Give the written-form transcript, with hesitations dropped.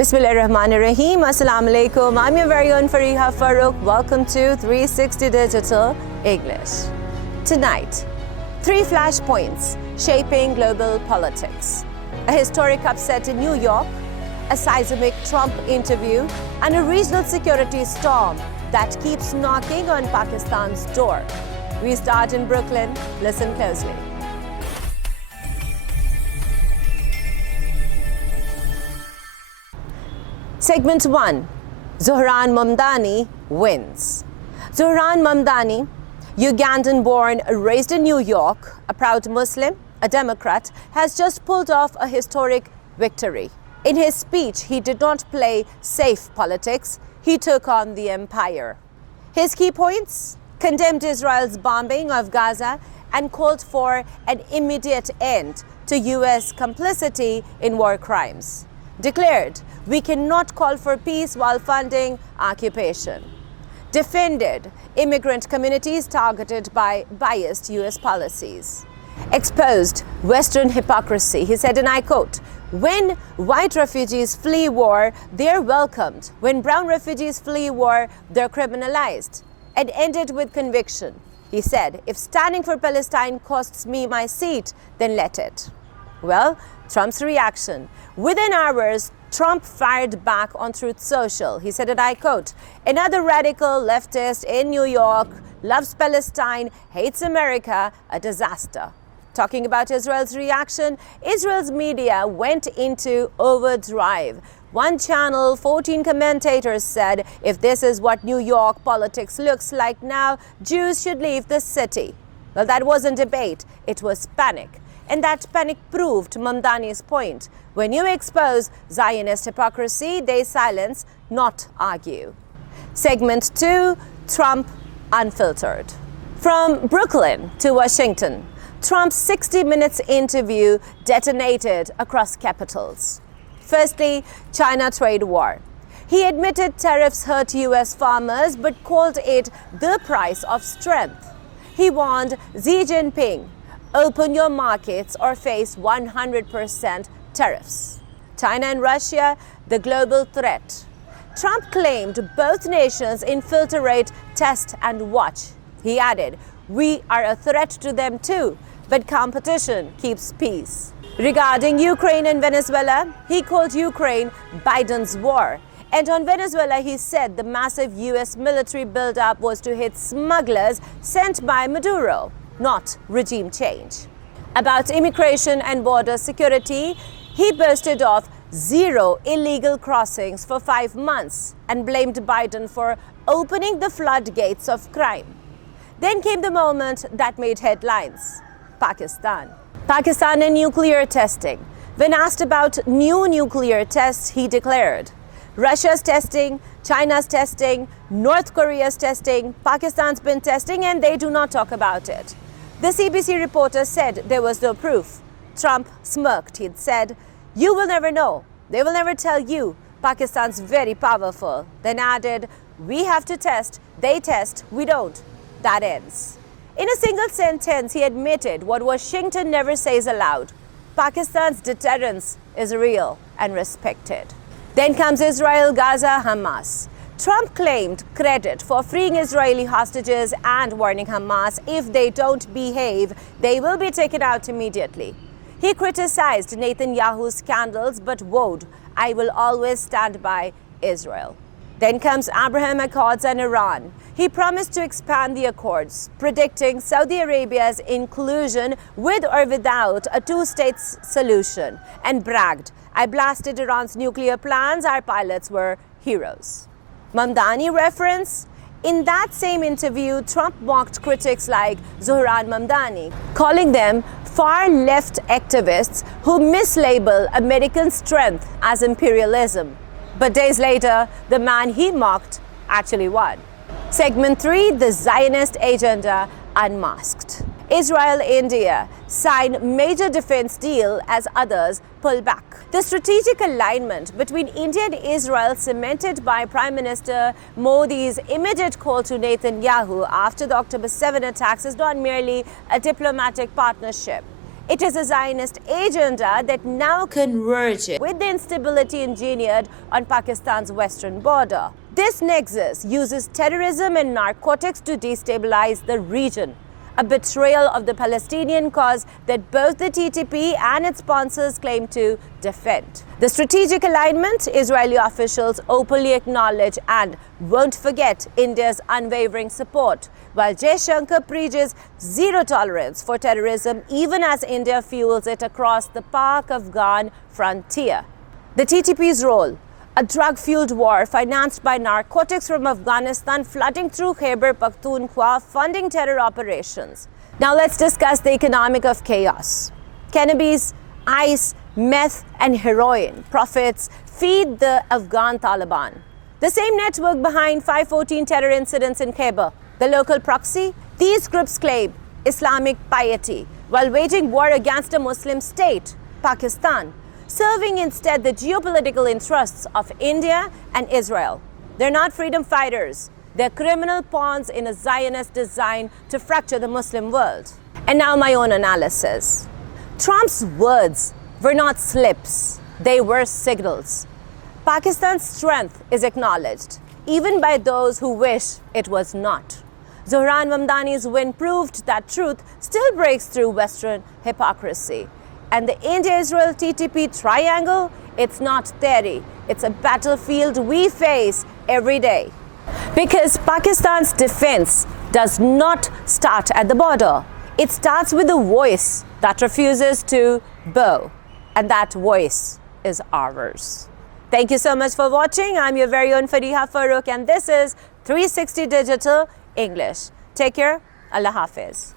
Bismillahirrahmanirrahim. Assalamu alaikum. I'm your very own Fariha Farrukh. Welcome to 360 Digital English. Tonight, 3 flashpoints shaping global politics. A historic upset in New York, a seismic Trump interview, and a regional security storm that keeps knocking on Pakistan's door. We start in Brooklyn. Listen closely. Segment 1. Zohran Mamdani wins. Zohran Mamdani, Ugandan-born, raised in New York, a proud Muslim, a Democrat, has just pulled off a historic victory. In his speech, he did not play safe politics. He took on the empire. His key points: condemned Israel's bombing of Gaza and called for an immediate end to U.S. complicity in war crimes. Declared, we cannot call for peace while funding occupation. Defended immigrant communities targeted by biased U.S. policies. Exposed Western hypocrisy. He said, and I quote, "When white refugees flee war, they're welcomed. When brown refugees flee war, they're criminalized." And ended with conviction. He said, if standing for Palestine costs me my seat, then let it. Well, Trump's reaction. Within hours, Trump fired back on Truth Social. He said, and I quote, "Another radical leftist in New York loves Palestine, hates America, a disaster." Talking about Israel's reaction, Israel's media went into overdrive. One channel, 14 commentators said, if this is what New York politics looks like now, Jews should leave the city. Well, that wasn't debate, it was panic. And that panic proved Mamdani's point. When you expose Zionist hypocrisy, they silence, not argue. Segment 2, Trump Unfiltered. From Brooklyn to Washington, Trump's 60 minutes interview detonated across capitals. Firstly, China trade war. He admitted tariffs hurt U.S. farmers but called it the price of strength. He warned Xi Jinping, open your markets or face 100% tariffs. China and Russia, the global threat. Trump claimed both nations infiltrate, test and watch. He added, we are a threat to them too, but competition keeps peace. Regarding Ukraine and Venezuela, he called Ukraine Biden's war. And on Venezuela, he said the massive U.S. military buildup was to hit smugglers sent by Maduro, not regime change. About immigration and border security, he boasted of 0 illegal crossings for 5 months and blamed Biden for opening the floodgates of crime. Then came the moment that made headlines: Pakistan. Pakistan and nuclear testing. When asked about new nuclear tests, he declared, Russia's testing, China's testing, North Korea's testing, Pakistan's been testing, and they do not talk about it. The CBC reporter said there was no proof. Trump smirked. He'd said, you will never know. They will never tell you. Pakistan's very powerful. Then added, we have to test. They test. We don't. That ends. In a single sentence, he admitted what Washington never says aloud. Pakistan's deterrence is real and respected. Then comes Israel, Gaza, Hamas. Trump claimed credit for freeing Israeli hostages and warning Hamas if they don't behave, they will be taken out immediately. He criticized Netanyahu's scandals but vowed, I will always stand by Israel. Then comes Abraham Accords and Iran. He promised to expand the accords, predicting Saudi Arabia's inclusion with or without a 2-state solution, and bragged, I blasted Iran's nuclear plans, our pilots were heroes. Mamdani reference? In that same interview, Trump mocked critics like Zohran Mamdani, calling them far-left activists who mislabel American strength as imperialism. But days later, the man he mocked actually won. Segment 3, the Zionist agenda unmasked. Israel-India sign major defense deal as others pull back. The strategic alignment between India and Israel, cemented by Prime Minister Modi's immediate call to Netanyahu after the October 7 attacks, is not merely a diplomatic partnership. It is a Zionist agenda that now converges with the instability engineered on Pakistan's western border. This nexus uses terrorism and narcotics to destabilize the region, a betrayal of the Palestinian cause that both the TTP and its sponsors claim to defend. The strategic alignment Israeli officials openly acknowledge and won't forget India's unwavering support, while Jaishankar preaches zero tolerance for terrorism even as India fuels it across the Pak-Afghan frontier. The TTP's role: a drug-fueled war financed by narcotics from Afghanistan flooding through Khyber Pakhtunkhwa, funding terror operations. Now let's discuss the economic of chaos. Cannabis, ice, meth, and heroin profits feed the Afghan Taliban. The same network behind 514 terror incidents in Khyber. The local proxy? These groups claim Islamic piety while waging war against a Muslim state, Pakistan, serving instead the geopolitical interests of India and Israel. They're not freedom fighters. They're criminal pawns in a Zionist design to fracture the Muslim world. And now my own analysis. Trump's words were not slips. They were signals. Pakistan's strength is acknowledged, even by those who wish it was not. Zohran Mamdani's win proved that truth still breaks through Western hypocrisy. And the India-Israel TTP triangle, it's not theory. It's a battlefield we face every day. Because Pakistan's defense does not start at the border. It starts with a voice that refuses to bow. And that voice is ours. Thank you so much for watching. I'm your very own Fariha Farrukh, and this is 360 Digital English. Take care. Allah Hafiz.